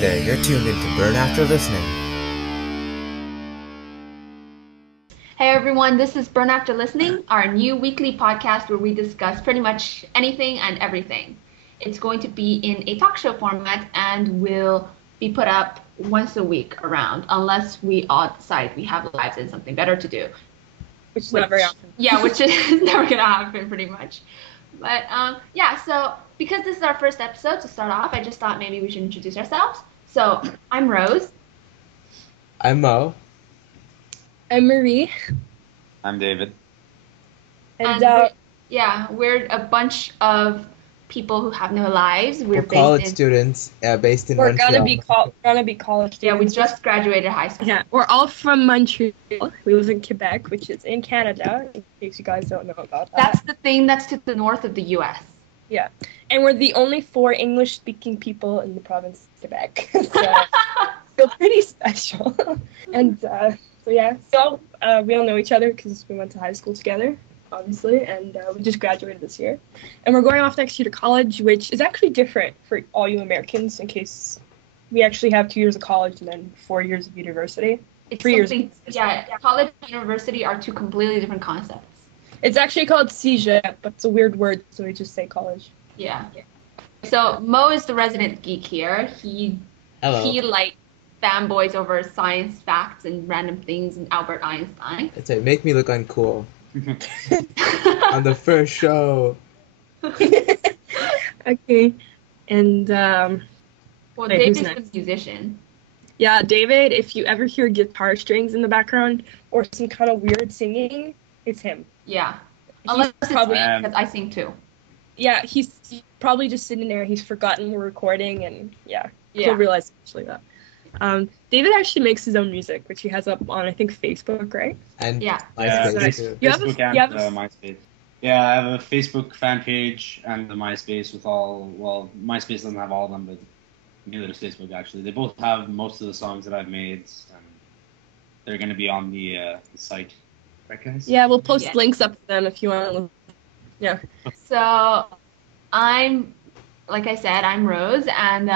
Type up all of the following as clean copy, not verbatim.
there, you're tuned in to Burn After Listening. Hey everyone, this is Burn After Listening, our new weekly podcast where we discuss pretty much anything and everything. It's going to be in a talk show format and will be put up once a week around, unless we all decide we have lives and something better to do. Which is not very often. Yeah, which is never gonna happen pretty much. But so because this is our first episode to start off, I just thought maybe we should introduce ourselves. So I'm Rose. I'm Mo. I'm Marie. I'm David. And we're a bunch of people who have no lives. We're college students based in we're Montreal. gonna be college students. Yeah, we just graduated high school. Yeah, we're all from Montreal. We live in Quebec, which is in Canada, in case you guys don't know about that. That's the thing that's to the north of the U.S. Yeah, and we're the only 4 English-speaking people in the province of Quebec. So pretty special. And we all know each other because we went to high school together, obviously, and we just graduated this year. And we're going off next year to college, which is actually different for all you Americans, in case we actually have 2 years of college and then 4 years of university. It's 3 years. Yeah, college and university are 2 completely different concepts. It's actually called CEGEP, but it's a weird word, so we just say college. Yeah. So Mo is the resident geek here. Hello. He like fanboys over science facts and random things and Albert Einstein. That's it. Make me look uncool. On the first show. Okay. And Well, Wait, David's who's a next? musician. yeah, David, if you ever hear guitar strings in the background or some kind of weird singing, it's him. Yeah. He's Unless it's probably- me, because I sing too. Yeah, he's probably just sitting there. He's forgotten we're recording, and Yeah. he'll realize eventually that. David actually makes his own music, which he has up on, I think, Facebook, right? And Yeah. MySpace nice. too. You have a- Facebook you have and a- MySpace. Yeah, I have a Facebook fan page and the MySpace with MySpace doesn't have all of them, but neither does Facebook actually. They both have most of the songs that I've made, and they're going to be on the site. Right, guys? Yeah, we'll post Yeah. links up to them if you want to look. Yeah. So like I said, I'm Rose, and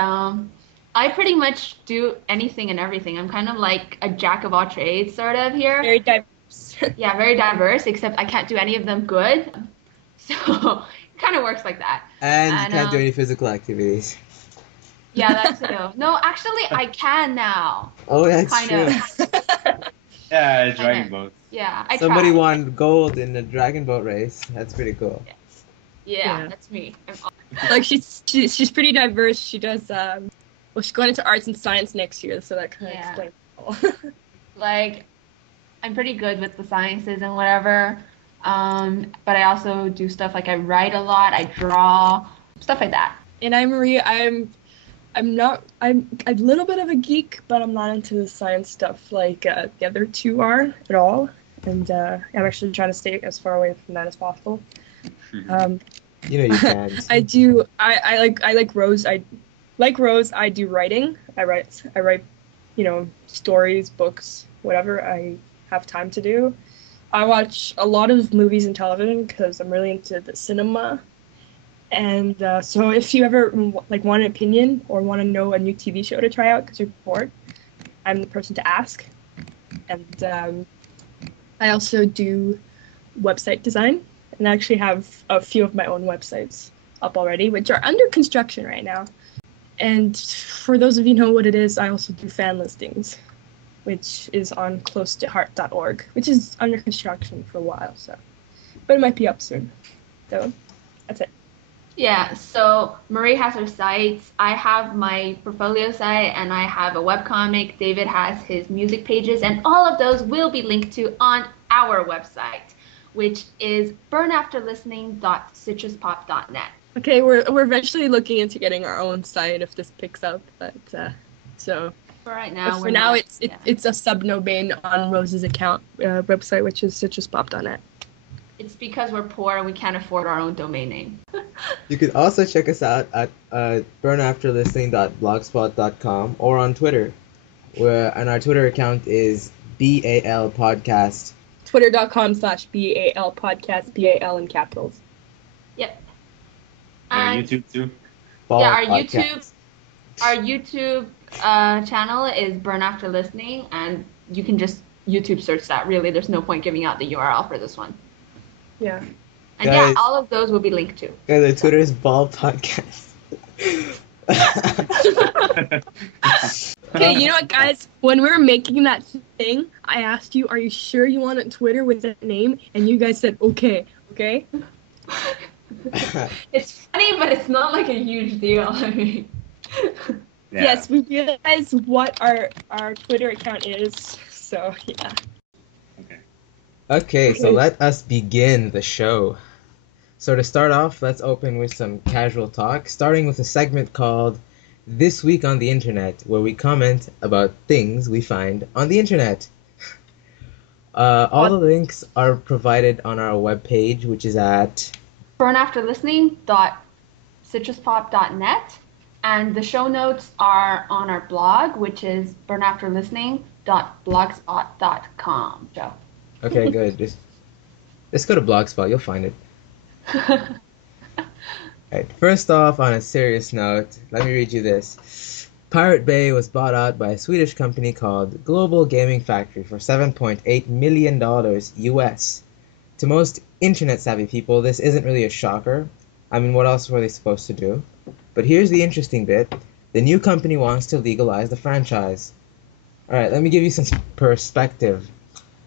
I pretty much do anything and everything. I'm kind of like a jack of all trades sort of here. Very diverse. Yeah, very diverse, except I can't do any of them good. So it kind of works like that. And you And, can't do any physical activities. Yeah, that's true. No, actually, I can now. Oh, that's Kind true. of. Yeah, Dragon Boat. Yeah, I Somebody tried. won gold in the Dragon Boat race. That's pretty cool. Yeah, Yeah. that's me. Like she's pretty diverse. She does she's going into arts and science next year, so that kind of Yeah. explains it all. Like, I'm pretty good with the sciences and whatever. But I also do stuff like I write a lot, I draw, stuff like that. And I'm Marie. I'm a little bit of a geek, but I'm not into the science stuff like the other 2 are at all. And I'm actually trying to stay as far away from that as possible. You know you can. I do. I like Rose. I do writing. I write, stories, books, whatever I have time to do. I watch a lot of movies and television because I'm really into the cinema. And so if you ever want an opinion or want to know a new TV show to try out because you're bored, I'm the person to ask. And I also do website design. And I actually have a few of my own websites up already, which are under construction right now. And for those of you who know what it is, I also do fan listings, which is on closetoheart.org, which is under construction for a while, but it might be up soon. So that's it. Yeah, so Marie has her sites. I have my portfolio site, and I have a webcomic. David has his music pages, and all of those will be linked to on our website, which is burnafterlistening.citruspop.net. Okay, we're eventually looking into getting our own site if this picks up, but so For right now, for now it's a subdomain on Rose's account website, which is citruspop.net. It's because we're poor and we can't afford our own domain name. You could also check us out at burnafterlistening.blogspot.com or on Twitter, and our Twitter account is BAL Podcast. Twitter.com/BAL podcast, BAL in capitals. Yep. Yeah, And YouTube too. Ball yeah, our Podcast. YouTube channel is Burn After Listening, and you can just YouTube search that. Really, there's no point giving out the URL for this one. Yeah. And yeah, Guys. all of those will be linked to. Yeah, the Twitter is Ball Podcast. Okay, you know what, guys? When we were making that thing, I asked you, "Are you sure you want a Twitter with that name?" And you guys said, "Okay, okay." It's funny, but it's not like a huge deal. I mean, Yeah. Yes, we realized what our Twitter account is. So yeah. Okay. Okay, so Okay. let us begin the show. So to start off, let's open with some casual talk, starting with a segment called This Week on the Internet, where we comment about things we find on the internet. All the links are provided on our webpage, which is at burnafterlistening.citruspop.net, and the show notes are on our blog, which is burnafterlistening.blogspot.com. Joe. Okay, good. Just go to Blogspot, you'll find it. Alright, first off, on a serious note, let me read you this. Pirate Bay was bought out by a Swedish company called Global Gaming Factory for $7.8 million US. To most internet-savvy people, this isn't really a shocker. I mean, what else were they supposed to do? But here's the interesting bit. The new company wants to legalize the franchise. Alright, let me give you some perspective.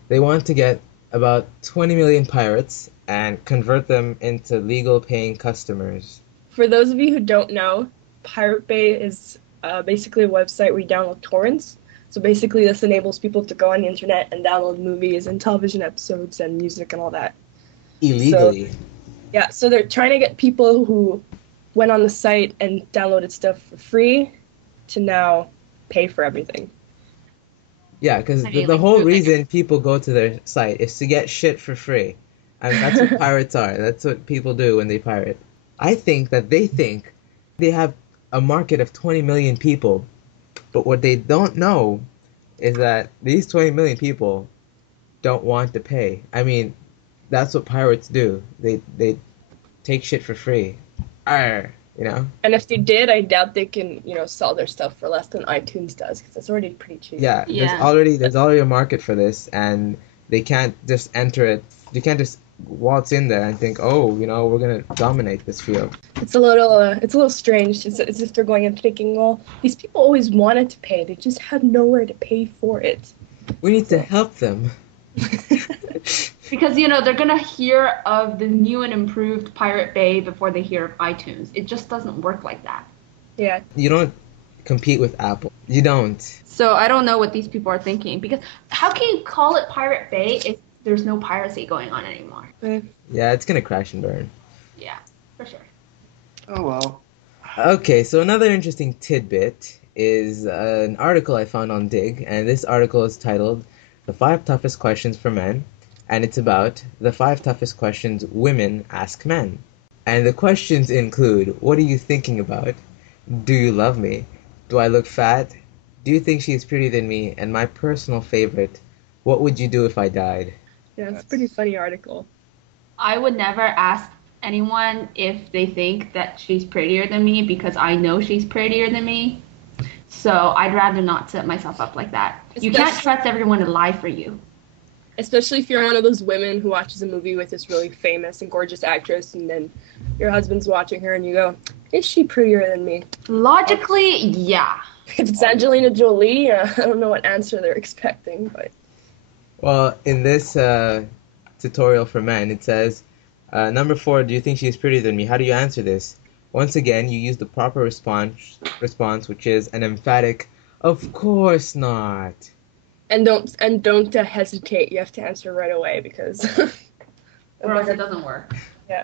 They want to get about 20 million pirates and convert them into legal paying customers. For those of you who don't know, Pirate Bay is basically a website where you download torrents. So basically, this enables people to go on the internet and download movies and television episodes and music and all that. Illegally. Yeah, so they're trying to get people who went on the site and downloaded stuff for free to now pay for everything. Yeah, because I mean, the like, whole bootleg. reason people go to their site is to get shit for free. I mean, that's what pirates are. That's what people do when they pirate. I think that they think they have a market of 20 million people, but what they don't know is that these 20 million people don't want to pay. I mean, that's what pirates do. They take shit for free. Arr, you know? And if they did, I doubt they can, sell their stuff for less than iTunes does, because it's already pretty cheap. Yeah, Yeah. there's already a market for this, and they can't just enter it. You can't just waltz in there and think, oh, we're gonna dominate this field. It's a little strange. It's as if they're going and thinking, well, these people always wanted to pay. They just had nowhere to pay for it. We need to help them. Because, they're going to hear of the new and improved Pirate Bay before they hear of iTunes. It just doesn't work like that. Yeah. You don't compete with Apple. You don't. So I don't know what these people are thinking, because how can you call it Pirate Bay if there's no piracy going on anymore? Yeah, it's gonna crash and burn. Yeah, for sure. Oh well. Okay, so another interesting tidbit is an article I found on Dig, and this article is titled "The 5 Toughest Questions for Men," and it's about the 5 toughest questions women ask men. And the questions include, what are you thinking about? Do you love me? Do I look fat? Do you think she is prettier than me? And my personal favorite, what would you do if I died? Yeah, it's a pretty funny article. I would never ask anyone if they think that she's prettier than me, because I know she's prettier than me. So I'd rather not set myself up like that. You can't trust everyone to lie for you. Especially if you're one of those women who watches a movie with this really famous and gorgeous actress, and then your husband's watching her and you go, is she prettier than me? Logically, yeah. If it's Angelina Jolie, I don't know what answer they're expecting, but... Well, in this tutorial for men, it says, number 4, do you think she is prettier than me? How do you answer this? Once again, you use the proper response, which is an emphatic, of course not. And don't hesitate. You have to answer right away, because... Or else it doesn't work. Yeah.